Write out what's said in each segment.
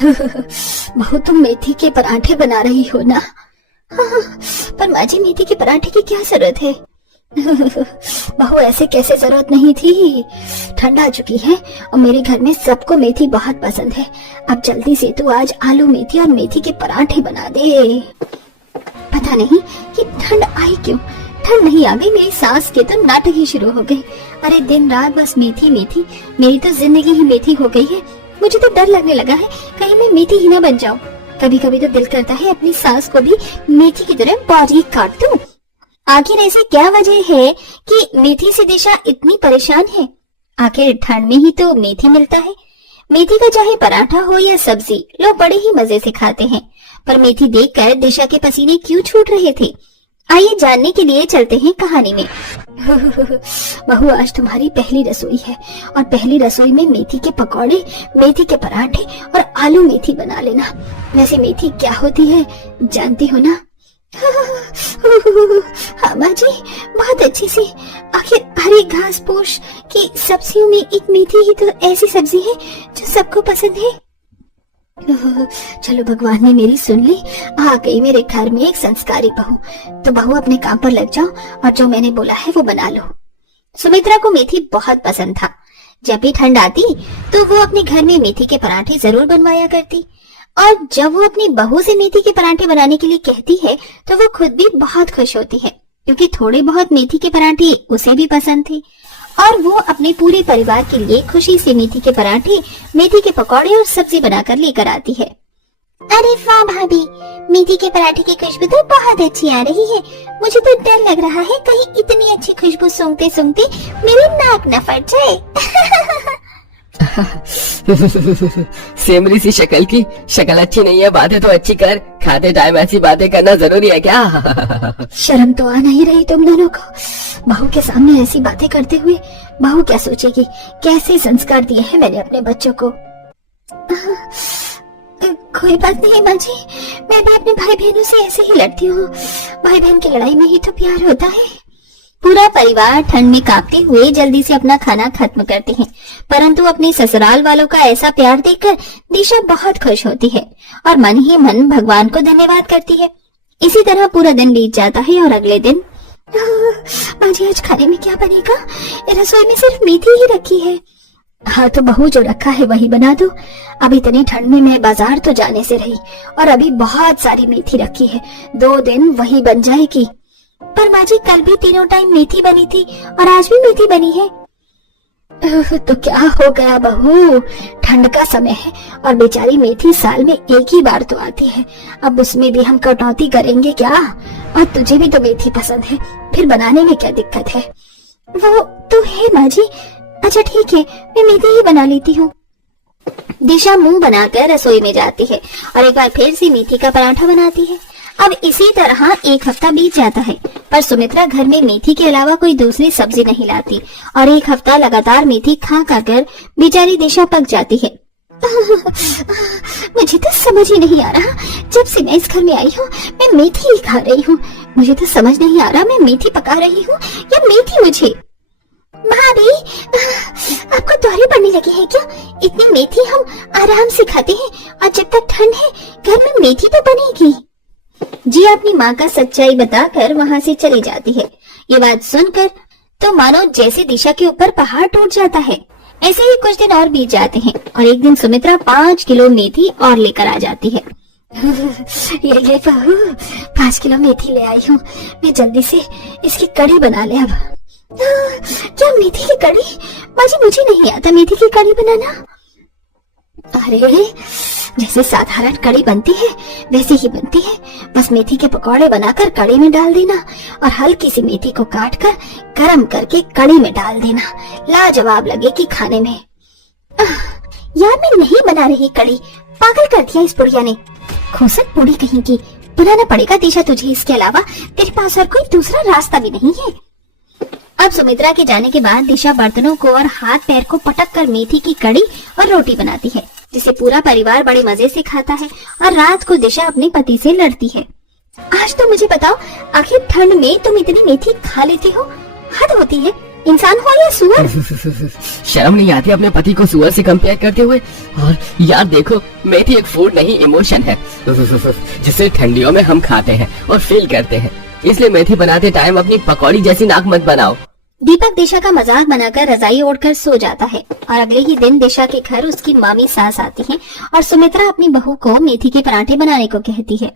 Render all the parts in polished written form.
बहू तुम मेथी के पराठे बना रही हो ना? पर माँ जी मेथी के पराठे की क्या जरूरत है? बहू ऐसे कैसे जरूरत नहीं थी। ठंड आ चुकी है और मेरे घर में सबको मेथी बहुत पसंद है। अब जल्दी से तू आज आलू मेथी और मेथी के पराठे बना दे। पता नहीं कि ठंड आई क्यों। ठंड नहीं आ गई, मेरी सास के तो नाटक ही शुरू हो गए। अरे दिन रात बस मेथी मेथी, मेरी तो जिंदगी ही मेथी हो गई है। मुझे तो डर लगने लगा है कहीं मैं मेथी ही ना बन जाऊं। कभी कभी तो दिल करता है अपनी सास को भी मेथी की तरह बारीक काट दूं। आखिर ऐसी क्या वजह है कि मेथी से दिशा इतनी परेशान है? आखिर ठंड में ही तो मेथी मिलता है। मेथी का चाहे पराठा हो या सब्जी, लोग बड़े ही मजे से खाते हैं। पर मेथी देखकर दिशा के पसीने क्यों छूट रहे थे? आइए जानने के लिए चलते हैं कहानी में। बहू आज तुम्हारी पहली रसोई है और पहली रसोई में मेथी के पकौड़े, मेथी के पराठे और आलू मेथी बना लेना। वैसे मेथी क्या होती है जानती हो ना? हाँ माँ जी, बहुत अच्छी सी। आखिर हरी घास फूस की सब्जियों में एक मेथी ही तो ऐसी सब्जी है जो सबको पसंद है। चलो भगवान ने मेरी सुन ली। आ गई मेरे घर में एक संस्कारी बहू। तो बहू अपने काम पर लग जाओ और जो मैंने बोला है वो बना लो। सुमित्रा को मेथी बहुत पसंद था। जब भी ठंड आती तो वो अपने घर में मेथी के पराठे जरूर बनवाया करती। और जब वो अपनी बहू से मेथी के पराठे बनाने के लिए कहती है तो वो खुद भी बहुत खुश होती है, क्योंकि थोड़े बहुत मेथी के पराठे उसे भी पसंद थे। और वो अपने पूरे परिवार के लिए खुशी से मेथी के पराठे, मेथी के पकौड़े और सब्जी बनाकर लेकर आती है। अरे वाह भाभी, मेथी के पराठे की खुशबू तो बहुत अच्छी आ रही है। मुझे तो डर लग रहा है कहीं इतनी अच्छी खुशबू सूंघते सूंघते मेरी नाक न फट जाए। सेमरी सी शक्ल की, शक्ल अच्छी नहीं है, बातें तो अच्छी कर। खाते टाइम ऐसी बातें करना जरूरी है क्या? शर्म तो आ नहीं रही तुम दोनों को? बहू के सामने ऐसी बातें करते हुए बहू क्या सोचेगी? कैसे संस्कार दिए हैं मैंने अपने बच्चों को। कोई बात नहीं माँ जी, मैं भी अपने भाई बहनों से ऐसे ही लड़ती हूँ। भाई बहन की लड़ाई में ही तो प्यार होता है। पूरा परिवार ठंड में कांपते हुए जल्दी से अपना खाना खत्म करते हैं, परंतु अपने ससुराल वालों का ऐसा प्यार देखकर दिशा बहुत खुश होती है और मन ही मन भगवान को धन्यवाद करती है। इसी तरह पूरा दिन बीत जाता है और अगले दिन माँ जी आज खाने में क्या बनेगा? रसोई में सिर्फ मेथी ही रखी है। हाँ तो बहू जो रखा है वही बना दो। अब इतनी ठंड में मैं बाजार तो जाने से रही और अभी बहुत सारी मेथी रखी है, 2 दिन वही बन जाएगी। पर माँ जी कल भी तीनों टाइम मेथी बनी थी और आज भी मेथी बनी है। तो क्या हो गया बहू, ठंड का समय है और बेचारी मेथी साल में एक ही बार तो आती है। अब उसमें भी हम कटौती करेंगे क्या? और तुझे भी तो मेथी पसंद है, फिर बनाने में क्या दिक्कत है? वो तो है माँ जी। अच्छा ठीक है, मैं मेथी ही बना लेती हूँ। दिशा मुंह बनाकर रसोई में जाती है और एक बार फिर से मेथी का पराठा बनाती है। अब इसी तरह 1 हफ्ता बीत जाता है, पर सुमित्रा घर में मेथी के अलावा कोई दूसरी सब्जी नहीं लाती और 1 हफ्ता लगातार मेथी खा कर बेचारी दिशा पक जाती है। मुझे तो समझ ही नहीं आ रहा, जब से मैं इस घर में आई हूँ मैं मेथी ही खा रही हूँ। मुझे तो समझ नहीं आ रहा मैं मेथी पका रही हूँ या मेथी मुझे। भाभी आपको दौरे पड़ने लगी है क्या? इतनी मेथी हम आराम से खाते हैं और जब तक ठंड है घर में मेथी तो बनेगी। जी अपनी माँ का सच्चाई बताकर वहाँ से चली जाती है। ये बात सुनकर तो मानो जैसे दिशा के ऊपर पहाड़ टूट जाता है। ऐसे ही कुछ दिन और बीत जाते हैं और एक दिन सुमित्रा 5 किलो मेथी और लेकर आ जाती है। ये ले बहू, 5 किलो मेथी ले आई हूँ, मैं जल्दी से इसकी कड़ी बना ले। अब क्या मेथी की कड़ी? माँ जी मुझे नहीं आता मेथी की कड़ी बनाना। अरे जैसे साधारण कड़ी बनती है वैसी ही बनती है, बस मेथी के पकौड़े बनाकर कड़ी में डाल देना और हल्की सी मेथी को काटकर गरम करके कड़ी में डाल देना, लाजवाब लगेगी खाने में। यार मैं नहीं बना रही कड़ी, पागल कर दिया इस बुढ़िया ने। खुसक बूढ़ी कहीं की, बनाना पड़ेगा दिशा तुझे, इसके अलावा तेरे पास और कोई दूसरा रास्ता भी नहीं है। अब सुमित्रा के जाने के बाद दिशा बर्तनों को और हाथ पैर को पटक कर मेथी की कड़ी और रोटी बनाती है, जिसे पूरा परिवार बड़े मजे से खाता है। और रात को दिशा अपने पति से लड़ती है। आज तो मुझे बताओ, आखिर ठंड में तुम इतनी मेथी खा लेते हो? हद होती है, इंसान हो या सुअर। शर्म नहीं आती अपने पति को सुअर से कंपेयर करते हुए। और यार देखो, मेथी एक फूड नहीं इमोशन है, जिसे ठंडियों में हम खाते हैं और फील करते हैं। इसलिए मेथी बनाते टाइम अपनी पकौड़ी जैसी नाक मत बनाओ। दीपक दिशा का मजाक बनाकर रजाई ओढ़कर सो जाता है और अगले ही दिन दिशा के घर उसकी मामी सास आती है और सुमित्रा अपनी बहू को मेथी के पराठे बनाने को कहती है।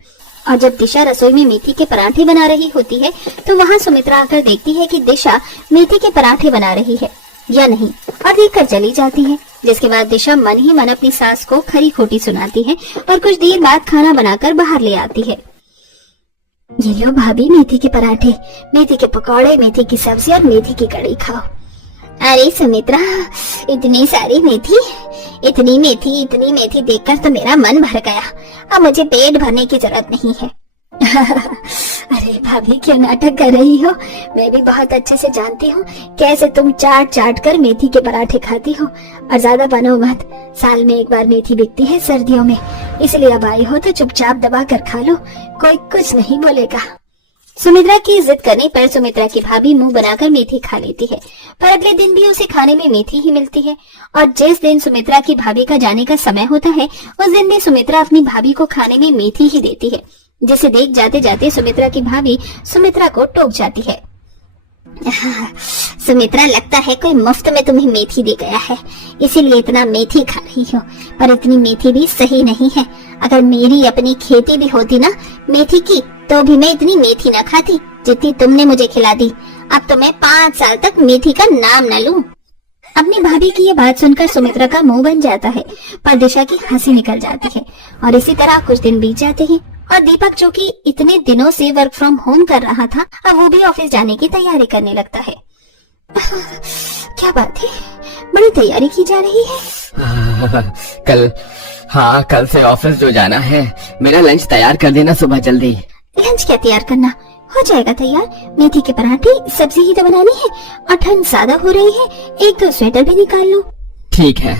और जब दिशा रसोई में मेथी के पराठे बना रही होती है तो वहाँ सुमित्रा आकर देखती है कि दिशा मेथी के पराठे बना रही है या नहीं, और देखकर चली जाती है। जिसके बाद दिशा मन ही मन अपनी सास को खरी खोटी सुनाती है और कुछ देर बाद खाना बनाकर बाहर ले आती है। ये लो भाभी मेथी के पराठे, मेथी के पकौड़े, मेथी की सब्जी और मेथी की कढ़ी खाओ। अरे सुमित्रा, इतनी सारी मेथी, इतनी मेथी देखकर तो मेरा मन भर गया। अब मुझे पेट भरने की जरूरत नहीं है। अरे भाभी क्यों नाटक कर रही हो? मैं भी बहुत अच्छे से जानती हूँ कैसे तुम चाट चाट कर मेथी के पराठे खाती हो। और ज्यादा बनो मत, साल में एक बार मेथी बिकती है सर्दियों में, इसलिए अब आई हो तो चुपचाप दबा कर खा लो, कोई कुछ नहीं बोलेगा। सुमित्रा की जिद करने पर सुमित्रा की भाभी मुंह बनाकर मेथी खा लेती है, पर अगले दिन भी उसे खाने में मेथी ही मिलती है। और जिस दिन सुमित्रा की भाभी का जाने का समय होता है उस दिन भी सुमित्रा अपनी भाभी को खाने में मेथी ही देती है, जिसे देख जाते जाते सुमित्रा की भाभी सुमित्रा को टोक जाती है। सुमित्रा, लगता है कोई मुफ्त में तुम्हें मेथी दे गया है, इसीलिए इतना मेथी खा रही हो। पर इतनी मेथी भी सही नहीं है। अगर मेरी अपनी खेती भी होती ना मेथी की, तो भी मैं इतनी मेथी न खाती जितनी तुमने मुझे खिला दी। अब तो मैं 5 साल तक मेथी का नाम न लूं। अपनी भाभी की ये बात सुनकर सुमित्रा का मुंह बन जाता है, पर दिशा की हंसी निकल जाती है। और इसी तरह कुछ दिन बीत जाते हैं और दीपक, जो कि इतने दिनों से वर्क फ्रॉम होम कर रहा था, अब वो भी ऑफिस जाने की तैयारी करने लगता है। क्या बात है, बड़ी तैयारी की जा रही है। कल से ऑफिस जो जाना है, मेरा लंच तैयार कर देना सुबह जल्दी। लंच क्या तैयार करना, हो जाएगा तैयार। मेथी के पराठे, सब्जी ही तो बनानी है और ठंड ज्यादा हो रही है, एक तो स्वेटर भी निकाल लो। ठीक है।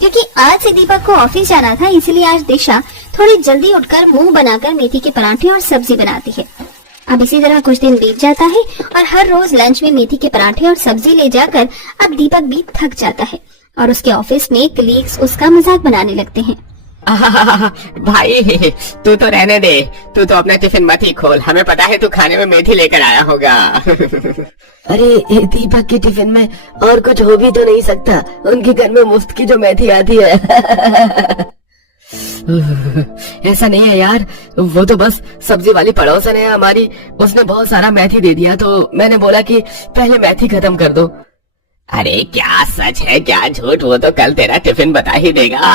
क्योंकि आज से दीपक को ऑफिस जाना था, इसलिए आज दिशा थोड़ी जल्दी उठकर मुंह बनाकर मेथी के पराठे और सब्जी बनाती है। अब इसी तरह कुछ दिन बीत जाता है और हर रोज लंच में मेथी के पराठे और सब्जी ले जाकर अब दीपक भी थक जाता है और उसके ऑफिस में कलीग्स उसका मजाक बनाने लगते हैं। भाई तू तो रहने दे, तू तो अपना टिफिन मत ही खोल, हमें पता है तू खाने में मेथी लेकर आया होगा। अरे दीपक के टिफिन में और कुछ हो भी तो नहीं सकता, उनके घर में मुफ्त की जो मेथी आती है। ऐसा नहीं है यार, वो तो बस सब्जी वाली पड़ोसन है हमारी, उसने बहुत सारा मेथी दे दिया तो मैंने बोला कि पहले मेथी खत्म कर दो। अरे क्या सच है क्या झूठ, वो तो कल तेरा टिफिन बता ही देगा।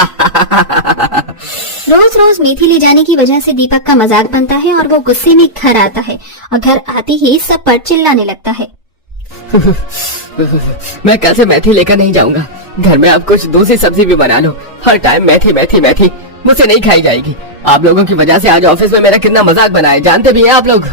रोज रोज मेथी ले जाने की वजह से दीपक का मजाक बनता है और वो गुस्से में घर आता है और घर आते ही सब पर चिल्लाने लगता है। मैं कल से मेथी लेकर नहीं जाऊंगा, घर में आप कुछ दूसरी सब्जी भी बना लो, हर टाइम मेथी मेथी मेथी मुझसे नहीं खाई जाएगी। आप लोगों की वजह से आज ऑफिस में मेरा कितना मजाक बनाए, जानते भी हैं आप लोग।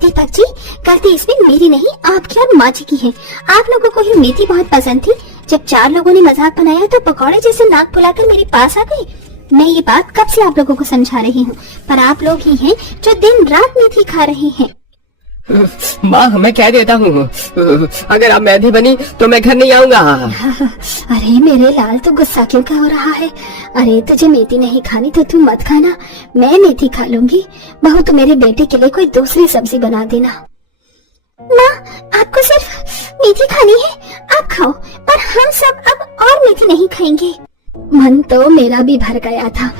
दीपक जी, गलती इसमें मेरी नहीं, आपकी और माँ जी की है। आप लोगों को ही मेथी बहुत पसंद थी। जब 4 लोगों ने मजाक बनाया तो पकौड़े जैसे नाक फुलाकर मेरे पास आ गए। मैं ये बात कब से आप लोगों को समझा रही हूँ, पर आप लोग ही हैं जो दिन रात मेथी खा रहे हैं। माँ, मैं कह देता हूँ, अगर आप मेथी बनी तो मैं घर नहीं आऊंगा। अरे मेरे लाल, तो गुस्सा क्यों का हो रहा है? अरे तुझे मेथी नहीं खानी तो तू मत खाना, मैं मेथी खा लूंगी। बहू तो मेरे बेटे के लिए कोई दूसरी सब्जी बना देना। माँ, आपको सिर्फ मेथी खानी है, आप खाओ, पर हम सब अब और मेथी नहीं खाएंगे। मन तो मेरा भी भर गया था,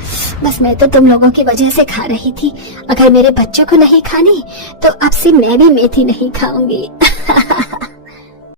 बस मैं तो तुम लोगों की वजह से खा रही थी। अगर मेरे बच्चों को नहीं खानी तो अब से मैं भी मेथी नहीं खाऊंगी।